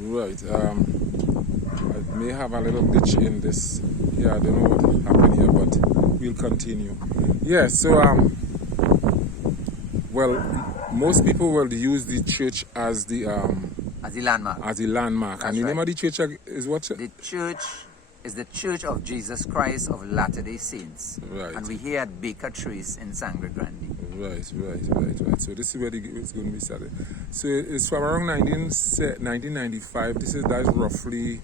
Right. I may have a little glitch in this. Yeah, I don't know what happened here, but we'll continue. Yeah, so, well, most people will use the church as the landmark. As the landmark. That's and the right. name of the church is what? The church is the Church of Jesus Christ of Latter-day Saints. Right. And we're here at Baker Trace in Sangre Grande. Right. So this is where it's going to be started. So it's from around 1995. That's roughly,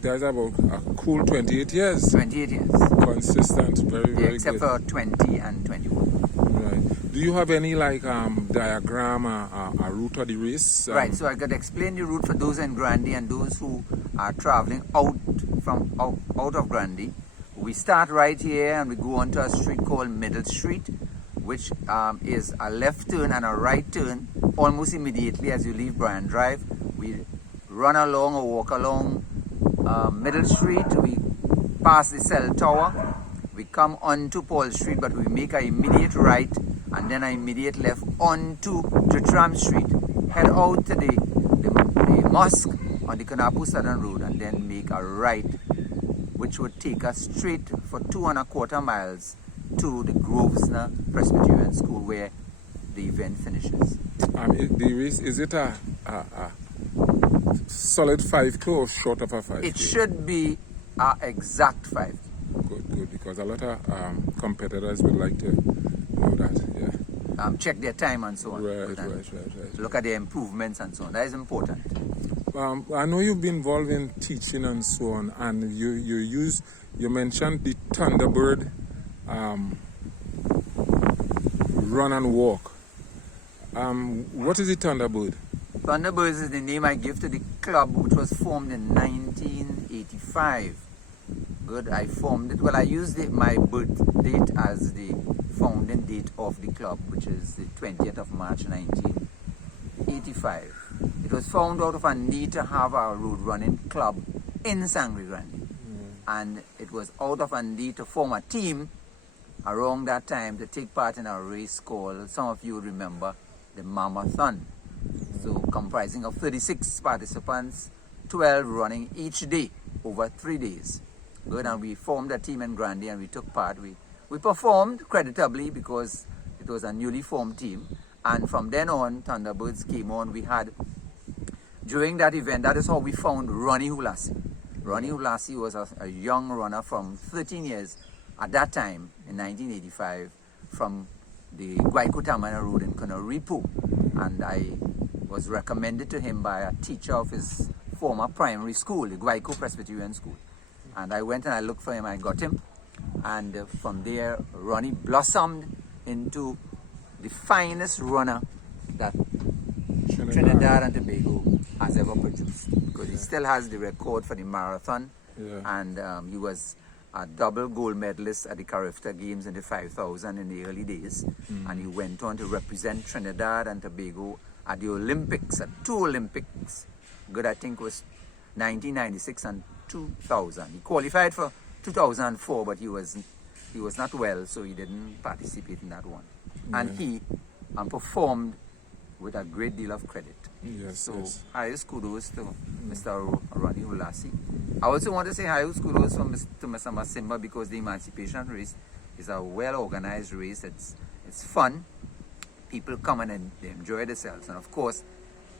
that's about a cool 28 years. 28 years. Consistent, very, very except good. for 20 and 21. Right. Do you have any diagram, a route of the race? Right, so I got to explain the route for those in Grande and those who are traveling out of Grande. We start right here and we go onto a street called Middle Street, which is a left turn and a right turn almost immediately as you leave Bryan Drive. We run along or walk along Middle Street, we pass the cell tower, we come onto Paul Street, but we make an immediate right and then an immediate left onto Tram Street, head out to the mosque on the Kanapu Southern Road and then make a right, which would take us straight for 2.25 miles to the Grosvenor Presbyterian School where the event finishes. The race, is it a solid 5K or short of a 5K? It should be an exact 5K. Good, because a lot of competitors would like to know that, yeah. Check their time and so on. Right. Look at their improvements and so on. That is important. I know you've been involved in teaching and so on, and you mentioned the Thunderbird run and walk. What is the Thunderbird? Thunderbirds is the name I give to the club, which was formed in 1985. Good, I formed it. Well, I used my birth date as the founding date of the club, which is the 20th of March 1985. It was found out of a need to have a road running club in Sangre Grande. And it was out of a need to form a team around that time to take part in a race called, some of you remember, the Marathon. So comprising of 36 participants, 12 running each day over 3 days. Good, and we formed a team in Grande and we took part. We performed creditably because it was a newly formed team. And from then on, Thunderbirds came on. We had, during that event, that is how we found Ronnie Hulassi. Ronnie Hulassi was a young runner from 13 years at that time, in 1985, from the Guayco Tamana Road in Conoripo. And I was recommended to him by a teacher of his former primary school, the Guayco Presbyterian School. And I went and I looked for him, I got him. And from there, Ronnie blossomed into the finest runner that Trinidad and Tobago has ever produced. Because he still has the record for the marathon. And he was a double gold medalist at the Carifta Games in the 5,000 in the early days. And he went on to represent Trinidad and Tobago at the Olympics, at 2 Olympics. Good, I think it was 1996 and 2000. He qualified for 2004, but he was not well, so he didn't participate in that one. And he performed with a great deal of credit. Highest kudos to Mr. Ronnie Hulassi. I also want to say highest kudos to Mr. Masimba, because the Emancipation race is a well-organized race. It's fun. People come and they enjoy themselves. And of course,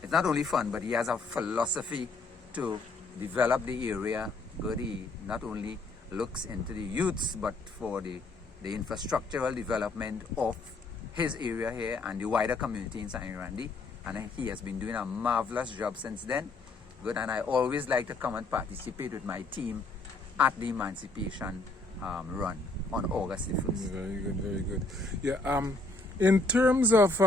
it's not only fun, but he has a philosophy to develop the area. Good, he not only looks into the youths, but for the infrastructural development of his area here and the wider community in Sangre Grande. And he has been doing a marvelous job since then. Good, and I always like to come and participate with my team at the Emancipation run on August the 1st. Very good. Yeah. In terms of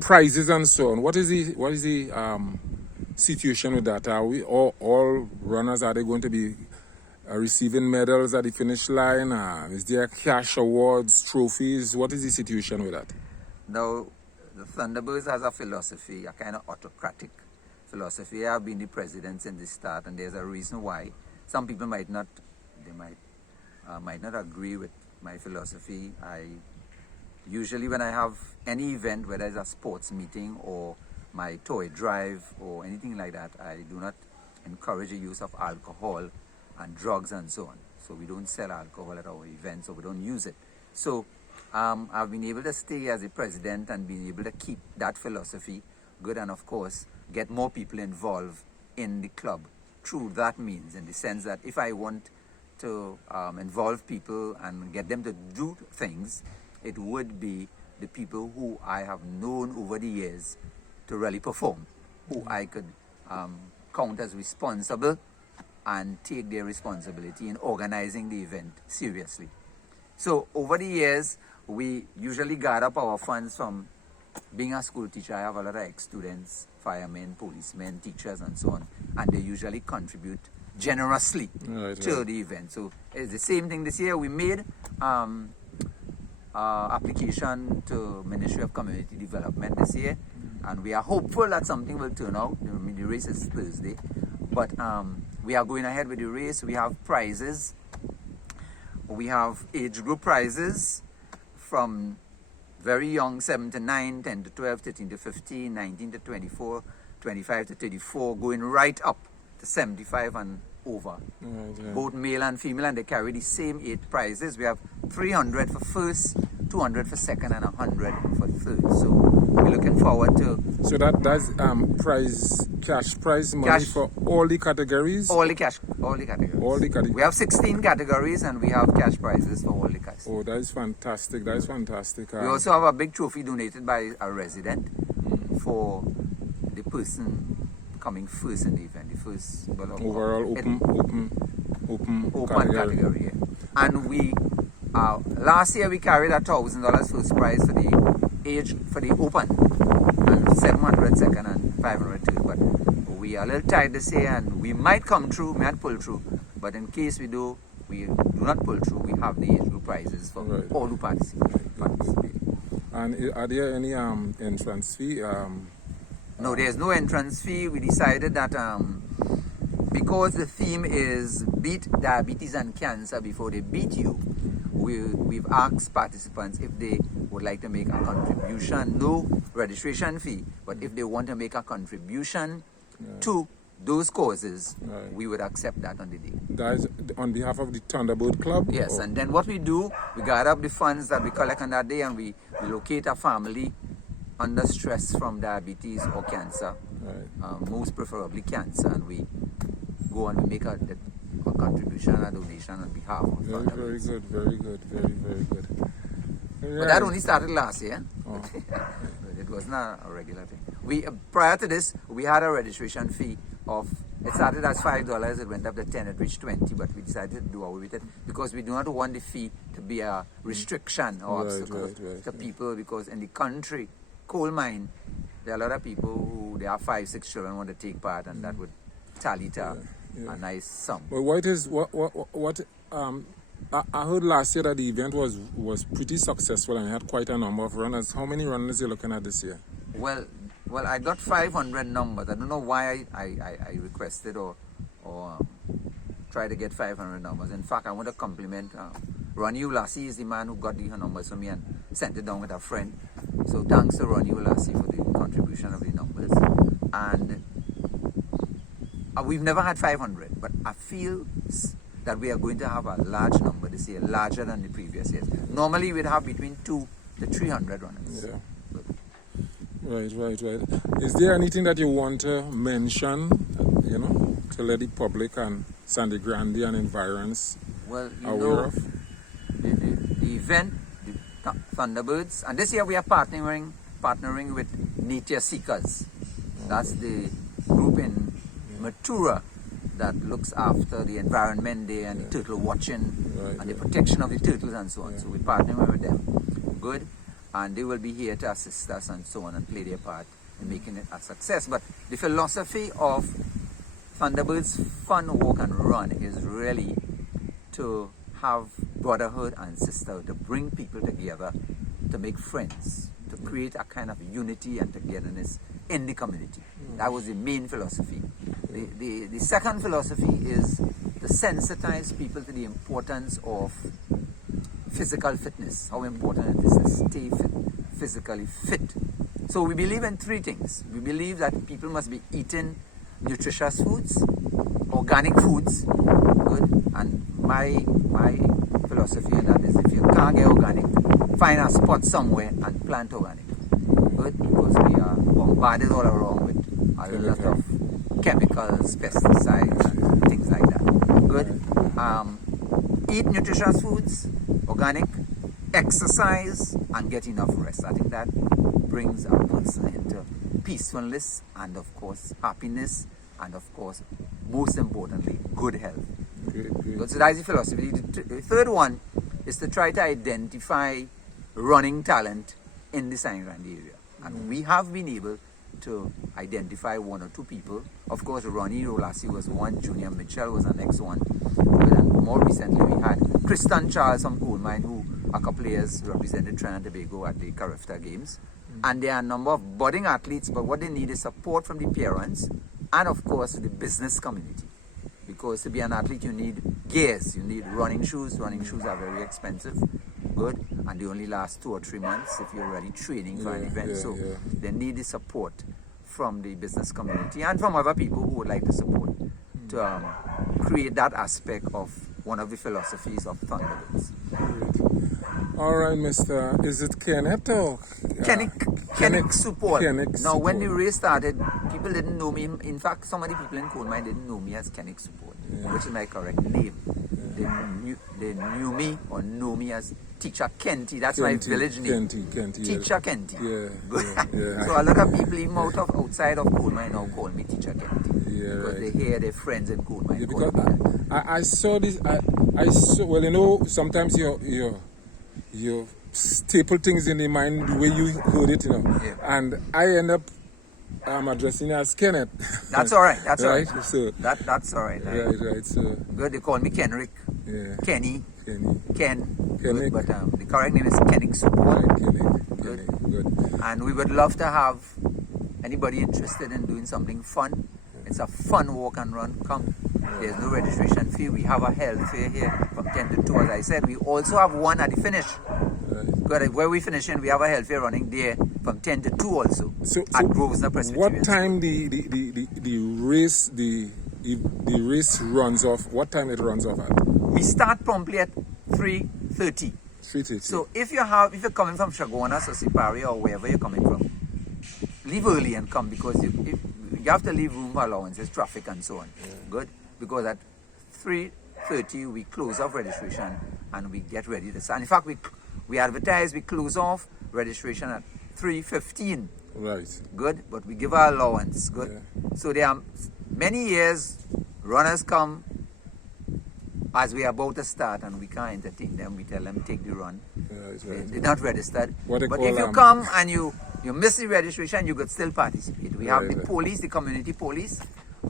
prizes and so on, what is the situation with that? Are we all runners, are they going to be receiving medals at the finish line? Is there cash awards, trophies? What is the situation with that? Now, the Thunderbirds has a philosophy, a kind of autocratic philosophy. I have been the president since the start, and there's a reason why. Some people might not agree with my philosophy. I usually when I have any event, whether it's a sports meeting or my toy drive or anything like that, I do not encourage the use of alcohol and drugs and so on. So we don't sell alcohol at our events, or we don't use it. So I've been able to stay as a president and been able to keep that philosophy good, and of course get more people involved in the club through that means, in the sense that if I want to involve people and get them to do things, it would be the people who I have known over the years to really perform, who I could count as responsible and take their responsibility in organizing the event seriously. So over the years, we usually gather up our funds from being a school teacher. I have a lot of ex-students, firemen, policemen, teachers and so on, and they usually contribute generously to the event. So it's the same thing this year. We made application to Ministry of Community Development this year, and we are hopeful that something will turn out. I mean, the race is Thursday, but we are going ahead with the race. We have prizes. We have age group prizes from very young, 7 to 9, 10 to 12, 13 to 15, 19 to 24, 25 to 34, going right up to 75 and over. Both male and female, and they carry the same 8 prizes. We have 300 for first, 200 for second, and 100 for third. So we're looking forward to... So that's cash prize money for all the categories? All the categories. We have 16 categories, and we have cash prizes for all the categories. Oh, that is fantastic. That is fantastic. We also have a big trophy donated by a resident for the person coming first in the event, the first overall open category. Yeah. And we last year we carried $1,000 first prize for the open, and 700 second and 500 third. But we are a little tight this year, and we might come through, might pull through. But in case we do not pull through, we have the age group prizes for all who participate. And are there any entrance fee? No, there's no entrance fee. We decided that because the theme is beat diabetes and cancer before they beat you, we've asked participants if they would like to make a contribution. No registration fee, but if they want to make a contribution to those causes, we would accept that on the day. That is on behalf of the Thunderbird Club? Yes, and then what we do, we gather up the funds that we collect on that day, and we locate a family under stress from diabetes or cancer, most preferably cancer, and we go and we make a contribution, a donation on behalf of Very good, very good. But that only started last year. It was not a regular thing. Prior to this, we had a registration fee of, it started as $5, it went up to 10, it reached 20, but we decided to do away with it because we do not want the fee to be a restriction or obstacle to people, because in the country, coal mine, there are a lot of people who, they have 5, 6 children want to take part, and that would tally to a nice sum. Well, I heard last year that the event was pretty successful and had quite a number of runners. How many runners are you looking at this year? Well, I got 500 numbers. I don't know why I requested or tried to get 500 numbers. In fact, I want to compliment Ronnie Ulassi is the man who got the numbers for me and sent it down with a friend. So thanks to Ronnie Ulassi for the contribution of the numbers. And we've never had 500, but I feel that we are going to have a large number this year, larger than the previous years. Normally we'd have between 200 to 300 runners. Yeah. Right. Is there anything that you want to mention, to let the public and Sandy Grande and environs aware of? The event, the Thunderbirds, and this year we are partnering with Nature Seekers. That's the group in Matura that looks after the environment day and the turtle watching and the protection of the turtles and so on. So we're partnering with them. Good. And they will be here to assist us and so on and play their part in making it a success. But the philosophy of Thunderbirds Fun Walk and Run is really to have brotherhood and sisterhood, to bring people together, to make friends, to create a kind of unity and togetherness in the community. That was the main philosophy. The second philosophy is to sensitize people to the importance of physical fitness, how important it is to stay fit, physically fit. So we believe in three things. We believe that people must be eating nutritious foods, organic foods, good. And my philosophy on that is, if you can't get organic, find a spot somewhere and plant organic, good, because we are bombarded all around with a lot of chemicals, pesticides, and things like that. Good. Eat nutritious foods, organic, exercise, and get enough rest. I think that brings a person into peacefulness and, of course, happiness, and, of course, most importantly, good health. Great. So that's the philosophy. The third one is to try to identify running talent in the Sangre-Grande area. And we have been able to identify one or two people. Of course, Ronnie Rolassi was one, Junior Mitchell was the next one. And more recently, we had Tristan Charles from Coal Mine, who a couple of years represented Trinidad and Tobago at the Carifta Games. And there are a number of budding athletes, but what they need is support from the parents and, of course, the business community. Because to be an athlete, you need gears, you need running shoes. Running shoes are very expensive, good, and they only last 2 or 3 months if you're already training for an event. So they need the support from the business community and from other people who would like to support to create that aspect of one of the philosophies of Thunderbirds. All right, Mr. Is it Kenneth or? Kenneth support. Kenneth now, when the support. race started, people didn't know me. In fact, some of the people in Coal Mine didn't know me as Kenneth support, which is my correct name. They knew me or know me as Teacher Kenty. That's my village name. Kenty. Teacher Kenty. Yeah. So a lot of people even outside of Coal Mine now call me Teacher Kenty. Because they hear their friends in Coal Mine. Because I saw this. I saw. Well, you know, sometimes you staple things in the mind the way you heard it, you know. Yeah. And I end up addressing you as Kenneth. That's all right. That's all right. So that's all right. Right. So good. They call me Kenrick. Yeah. Kenny. Ken. Kenny. Good, but the correct name is Kenneth Support. Right, Good. And we would love to have anybody interested in doing something fun. It's a fun walk and run. Come. There's no registration fee. We have a health fair here from 10 to 2, as I said. We also have one at the finish. Right. Good. Where we finishing, we have a health fair running there from 10 to 2 also. So at Grosvenor Presbyterian. What time the race runs off? What time it runs off at? We start promptly at 3:30. 3:30. So if you're coming from Chaguanas or Sipari or wherever you're coming from, leave early and come, because you have to leave room for allowances, traffic and so on. Good, because at 3:30 we close off registration and we get ready to start. In fact, we advertise we close off registration at 3:15. Right. Good, but we give our allowance. Good. So there are many years runners come as we are about to start and we can't entertain them. We tell them take the run. Right. They're not registered. But if you come and you miss the registration, you could still participate. We have the police, the community police,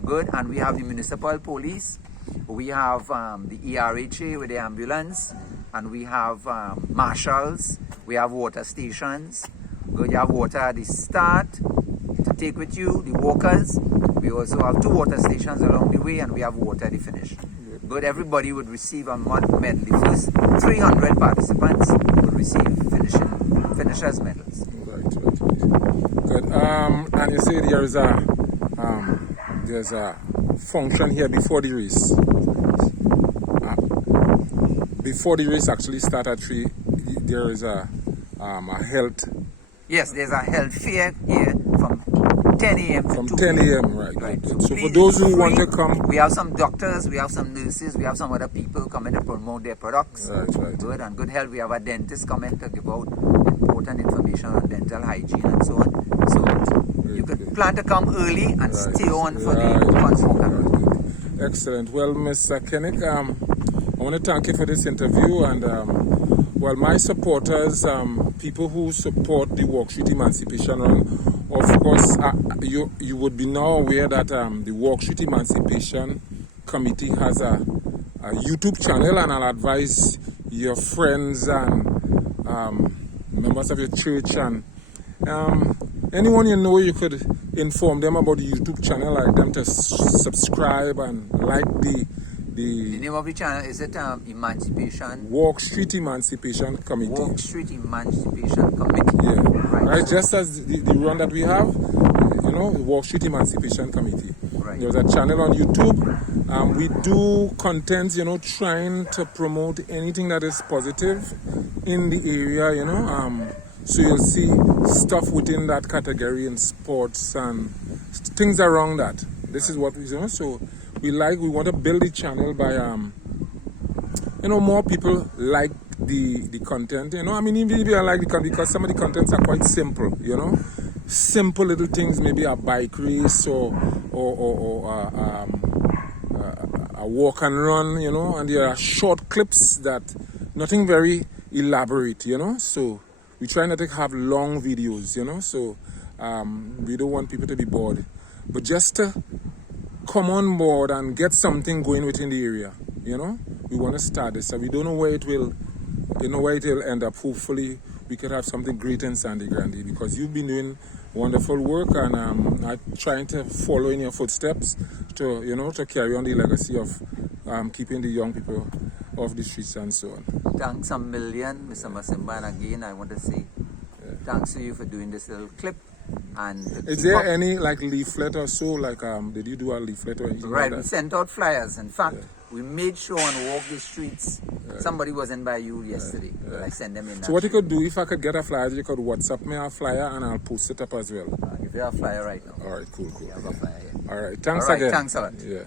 good, and we have the municipal police. We have the ERHA with the ambulance, and we have marshals. We have water stations. Good, you have water at the start to take with you, the walkers. We also have 2 water stations along the way, and we have water at the finish. Good, everybody would receive a medal. The first 300 participants would receive finishers medals. Right. Good. And you say there's a function here before the race. Before the race actually start at 3, there is a health. Yes, there's a health fair here from 10 a.m. to 2 From 10 a.m. Right. So please, for those who want to come, we have some doctors, we have some nurses, we have some other people coming to promote their products. Right. Good, and good health. We have a dentist coming to give out important information on dental hygiene and so on. So you could plan to come early and stay on for the fun walk and run. Excellent. Well, Mr. Kenneth, I want to thank you for this interview, and my supporters, people who support the Walk Street Emancipation Run, of course, you would be now aware that the Walk Street Emancipation Committee has a YouTube channel, and I'll advise your friends and members of your church and anyone you know, you could inform them about the YouTube channel, like them to subscribe and like the The name of the channel, is it Emancipation? Walke Street Emancipation Committee. Walke Street Emancipation Committee. Yeah. Right. Just as the run that we have, you know, the Walke Street Emancipation Committee. Right. There's a channel on YouTube. We do content, you know, trying to promote anything that is positive in the area, you know. So you'll see stuff within that category in sports and things around that. This is what we, you know, so we want to build the channel by, you know, more people like the content, you know. I mean, even if you like the content, because some of the contents are quite simple, you know. Simple little things, maybe a bike race or a walk and run, you know, and there are short clips that, nothing very elaborate, you know. So we try not to have long videos, you know, so we don't want people to be bored. But just to come on board and get something going within the area, you know. We want to start this, so we don't know where it will, you know, where it will end up. Hopefully we could have something great in Sandy Grande, because you've been doing wonderful work, and I'm trying to follow in your footsteps to, you know, to carry on the legacy of keeping the young people off the streets and so on. Thanks a million, Mr. Masimba, and again I want to say thanks to you for doing this little clip. And is there any like leaflet or so, like did you do a leaflet or anything? Right, like that? we sent out flyers. In fact, we made sure and walk the streets. Somebody wasn't by you yesterday. I sent them in. So what you could do, if I could get a flyer, you could WhatsApp me a flyer and I'll post it up as well. I'll give you a flyer right now. All right, cool. I have a flyer here. All right, thanks All right, again. thanks a lot. Yeah.